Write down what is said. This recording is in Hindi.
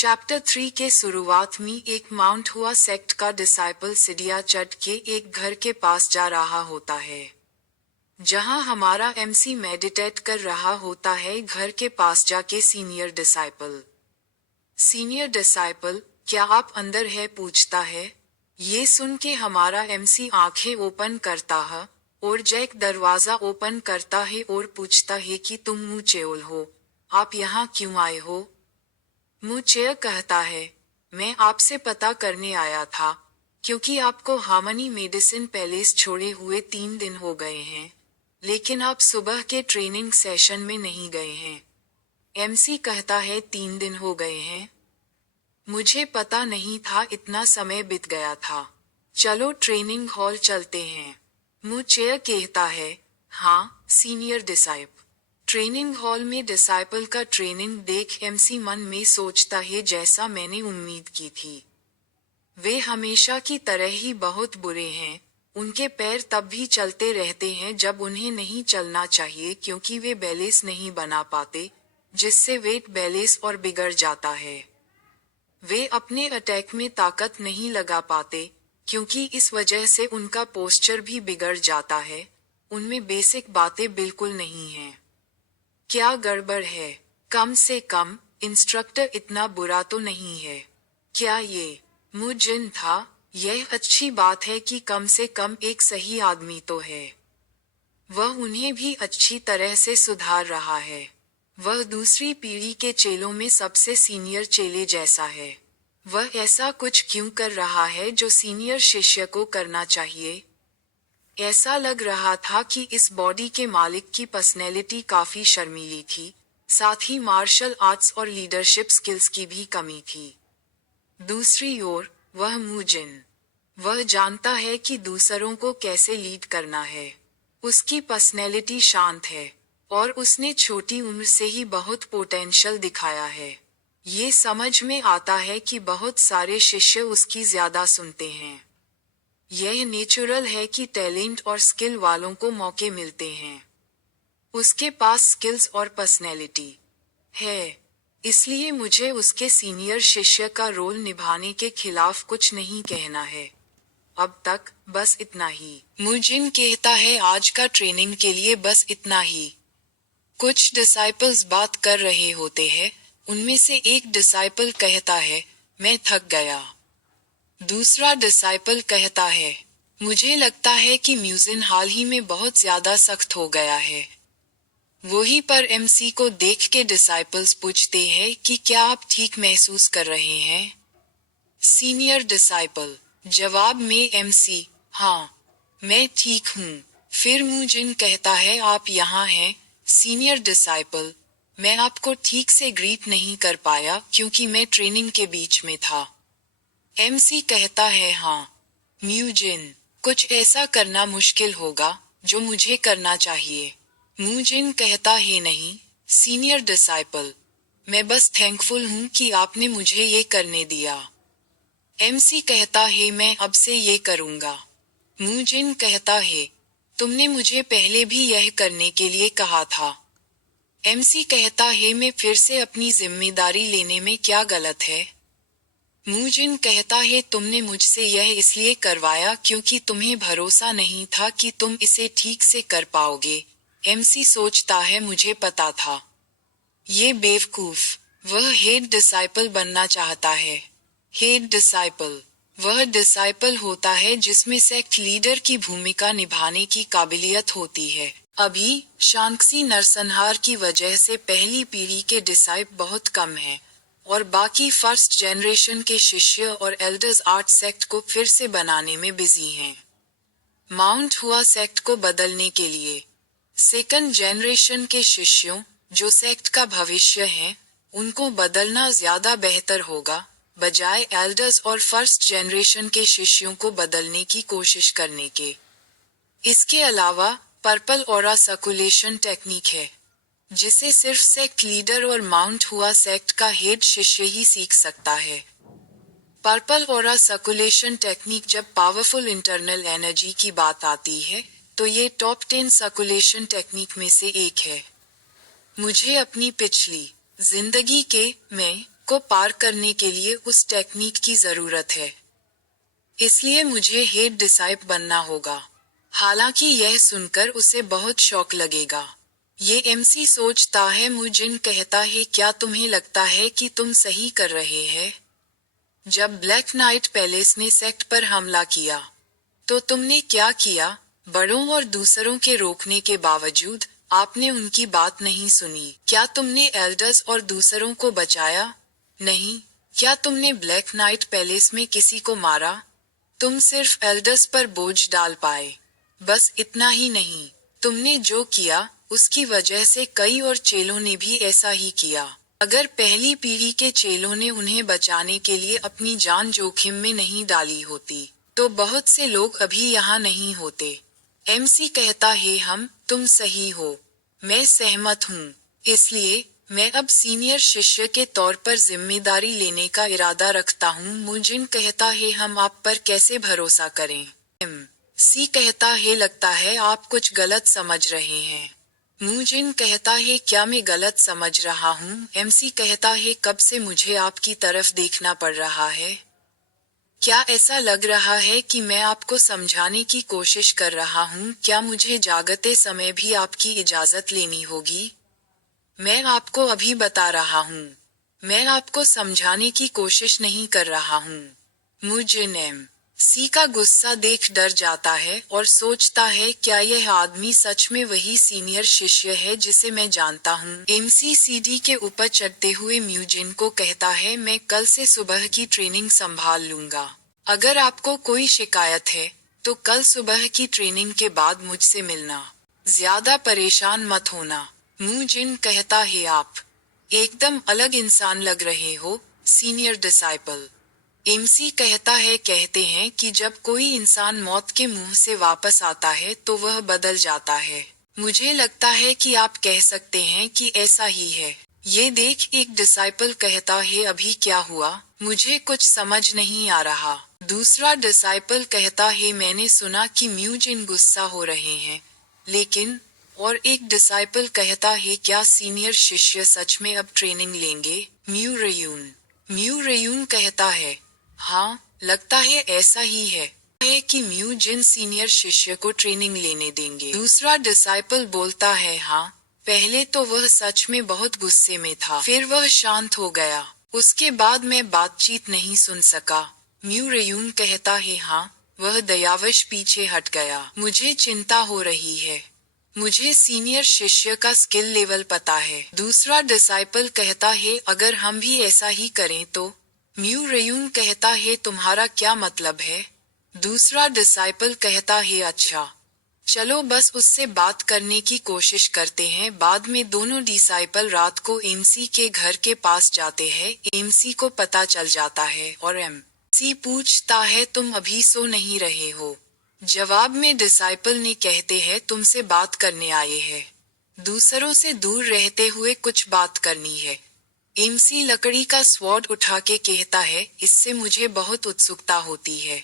चैप्टर 3 के शुरुआत में एक माउंट हुआ सेक्ट का डिसाइपल सिडिया चट के एक घर के पास जा रहा होता है, जहां हमारा एमसी मेडिटेट कर रहा होता है। घर के पास जाके सीनियर डिसाइपल, क्या आप अंदर है, पूछता है। ये सुन के हमारा एमसी आंखें ओपन करता है और जैक दरवाजा ओपन करता है और पूछता है कि तुम मुचेओल हो, आप यहाँ क्यों आए हो? मुचेय कहता है, मैं आपसे पता करने आया था, क्योंकि आपको हार्मनी मेडिसिन पैलेस छोड़े हुए 3 दिन हो गए हैं, लेकिन आप सुबह के ट्रेनिंग सेशन में नहीं गए हैं। एमसी कहता है, 3 दिन हो गए हैं? मुझे पता नहीं था, इतना समय बीत गया था। चलो ट्रेनिंग हॉल चलते हैं। मुचेय कहता है, हाँ सीनियर डिसाइपल। ट्रेनिंग हॉल में डिसाइपल का ट्रेनिंग देख एमसी मन में सोचता है, जैसा मैंने उम्मीद की थी। वे हमेशा की तरह ही बहुत बुरे हैं। उनके पैर तब भी चलते रहते हैं जब उन्हें नहीं चलना चाहिए, क्योंकि वे बैलेंस नहीं बना पाते, जिससे वेट बैलेंस और बिगड़ जाता है। वे अपने अटैक में ताकत नहीं लगा पाते, क्योंकि इस वजह से उनका पोस्चर भी बिगड़ जाता है। उनमें बेसिक बातें बिल्कुल नहीं हैं। क्या गड़बड़ है? कम से कम इंस्ट्रक्टर इतना बुरा तो नहीं है। क्या ये मुजिन था? यह अच्छी बात है कि कम से कम एक सही आदमी तो है। वह उन्हें भी अच्छी तरह से सुधार रहा है। वह दूसरी पीढ़ी के चेलों में सबसे सीनियर चेले जैसा है। वह ऐसा कुछ क्यों कर रहा है जो सीनियर शिष्य को करना चाहिए? ऐसा लग रहा था कि इस बॉडी के मालिक की पर्सनैलिटी काफी शर्मीली थी, साथ ही मार्शल आर्ट्स और लीडरशिप स्किल्स की भी कमी थी। दूसरी ओर, वह मुजिन, वह जानता है कि दूसरों को कैसे लीड करना है। उसकी पर्सनैलिटी शांत है, और उसने छोटी उम्र से ही बहुत पोटेंशियल दिखाया है। ये समझ में आता है कि बहुत सारे शिष्य उसकी ज्यादा सुनते हैं। यह नेचुरल है कि टैलेंट और स्किल वालों को मौके मिलते हैं। उसके पास स्किल्स और पर्सनैलिटी है, इसलिए मुझे उसके सीनियर शिष्य का रोल निभाने के खिलाफ कुछ नहीं कहना है। अब तक बस इतना ही। मुजिन कहता है, आज का ट्रेनिंग के लिए बस इतना ही। कुछ डिसाइपल्स बात कर रहे होते हैं। उनमें से एक डिसाइपल कहता है, मैं थक गया। दूसरा डिसाइपल कहता है, मुझे लगता है कि म्यूजिन हाल ही में बहुत ज्यादा सख्त हो गया है। वहीं पर एमसी को देख के डिसाइपल्स पूछते हैं कि क्या आप ठीक महसूस कर रहे हैं? सीनियर डिसाइपल जवाब में एमसी, हाँ मैं ठीक हूँ। फिर मुजिन कहता है, आप यहाँ हैं सीनियर डिसाइपल, मैं आपको ठीक से ग्रीट नहीं कर पाया क्योंकि मैं ट्रेनिंग के बीच में था। एमसी कहता है, हाँ म्यूजिन, कुछ ऐसा करना मुश्किल होगा जो मुझे करना चाहिए। मुजिन कहता है, नहीं सीनियर डिसाइपल, मैं बस थैंकफुल हूँ कि आपने मुझे ये करने दिया। एमसी कहता है, मैं अब से ये करूँगा। मुजिन कहता है, तुमने मुझे पहले भी यह करने के लिए कहा था। एमसी कहता है, मैं फिर से अपनी जिम्मेदारी लेने में क्या गलत है? मुजिन कहता है, तुमने मुझसे यह इसलिए करवाया क्योंकि तुम्हें भरोसा नहीं था कि तुम इसे ठीक से कर पाओगे। एमसी सोचता है, मुझे पता था। ये बेवकूफ, वह हेड डिसाइपल बनना चाहता है। हेड डिसाइपल वह डिसाइपल होता है जिसमें सेक्ट लीडर की भूमिका निभाने की काबिलियत होती है। अभी शांक्सी नरसंहार की वजह से पहली पीढ़ी के डिसाइप बहुत कम हैं, और बाकी फर्स्ट जनरेशन के शिष्य और एल्डर्स आर्ट सेक्ट को फिर से बनाने में बिजी हैं। माउंट हुआ सेक्ट को बदलने के लिए सेकंड जनरेशन के शिष्यों, जो सेक्ट का भविष्य हैं, उनको बदलना ज्यादा बेहतर होगा, बजाय एल्डर्स और फर्स्ट जनरेशन के शिष्यों को बदलने की कोशिश करने के। इसके अलावा पर्पल ऑरा सर्कुलेशन टेक्निक है, जिसे सिर्फ सेक्ट लीडर और माउंट हुआ सेक्ट का हेड शिष्य ही सीख सकता है। पर्पल ऑरा सर्कुलेशन टेक्निक जब पावरफुल इंटरनल एनर्जी की बात आती है, तो ये टॉप 10 सर्कुलेशन टेक्निक में से एक है। मुझे अपनी पिछली जिंदगी के में को पार करने के लिए उस टेक्निक की जरूरत है। इसलिए मुझे हेड डिसाइप बनना होगा। हालांकि यह सुनकर उसे बहुत शौक लगेगा। ये एमसी सोचता है। मुजिन कहता है, क्या तुम्हें लगता है कि तुम सही कर रहे हैं? जब ब्लैक नाइट पैलेस ने सेक्ट पर हमला किया तो तुमने क्या किया? बड़ों और दूसरों के रोकने के बावजूद आपने उनकी बात नहीं सुनी। क्या तुमने एल्डर्स और दूसरों को बचाया? नहीं। क्या तुमने ब्लैक नाइट पैलेस में किसी को मारा? तुम सिर्फ एल्डर्स पर बोझ डाल पाए। बस इतना ही नहीं, तुमने जो किया उसकी वजह से कई और चेलों ने भी ऐसा ही किया। अगर पहली पीढ़ी के चेलों ने उन्हें बचाने के लिए अपनी जान जोखिम में नहीं डाली होती तो बहुत से लोग अभी यहाँ नहीं होते। एमसी कहता है, तुम सही हो। मैं सहमत हूँ। इसलिए मैं अब सीनियर शिष्य के तौर पर जिम्मेदारी लेने का इरादा रखता हूँ। मुजिन कहता है, हम आप पर कैसे भरोसा करें? एमसी कहता है, लगता है आप कुछ गलत समझ रहे हैं। मुजिन कहता है, क्या मैं गलत समझ रहा हूँ? एमसी कहता है, कब से मुझे आपकी तरफ देखना पड़ रहा है? क्या ऐसा लग रहा है कि मैं आपको समझाने की कोशिश कर रहा हूँ? क्या मुझे जागते समय भी आपकी इजाजत लेनी होगी? मैं आपको अभी बता रहा हूँ, मैं आपको समझाने की कोशिश नहीं कर रहा हूँ। मुजिन एमसी का गुस्सा देख डर जाता है और सोचता है, क्या यह आदमी सच में वही सीनियर शिष्य है जिसे मैं जानता हूँ? एमसी सीढ़ी के ऊपर चढ़ते हुए मुजिन को कहता है, मैं कल से सुबह की ट्रेनिंग संभाल लूंगा। अगर आपको कोई शिकायत है तो कल सुबह की ट्रेनिंग के बाद मुझसे मिलना। ज्यादा परेशान मत होना। मुजिन कहता है, आप एकदम अलग इंसान लग रहे हो, सीनियर डिसाइपल। एमसी कहता है, कहते हैं कि जब कोई इंसान मौत के मुंह से वापस आता है तो वह बदल जाता है। मुझे लगता है कि आप कह सकते हैं कि ऐसा ही है। ये देख एक डिसाइपल कहता है, अभी क्या हुआ? मुझे कुछ समझ नहीं आ रहा। दूसरा डिसाइपल कहता है, मैंने सुना कि म्यूजिन गुस्सा हो रहे हैं, लेकिन और एक डिसाइपल कहता है, क्या सीनियर शिष्य सच में अब ट्रेनिंग लेंगे? म्यू रेयून कहता है, हाँ, लगता है ऐसा ही है कि म्यूजिन सीनियर शिष्य को ट्रेनिंग लेने देंगे। दूसरा डिसाइपल बोलता है, हाँ, पहले तो वह सच में बहुत गुस्से में था, फिर वह शांत हो गया। उसके बाद मैं बातचीत नहीं सुन सका। म्यू रेयून कहता है, हाँ, वह दयावश पीछे हट गया। मुझे चिंता हो रही है। मुझे सीनियर शिष्य का स्किल लेवल पता है। दूसरा डिसाइपल कहता है, अगर हम भी ऐसा ही करें तो? म्यू रेयून कहता है, तुम्हारा क्या मतलब है? दूसरा डिसाइपल कहता है, अच्छा, चलो बस उससे बात करने की कोशिश करते हैं। बाद में दोनों डिसाइपल रात को एमसी के घर के पास जाते हैं। एमसी को पता चल जाता है और एमसी पूछता है, तुम अभी सो नहीं रहे हो? जवाब में डिसाइपल ने कहते हैं, तुमसे बात करने आए हैं। दूसरों से दूर रहते हुए कुछ बात करनी है। एमसी लकड़ी का स्वॉर्ड उठा के कहता है, इससे मुझे बहुत उत्सुकता होती है।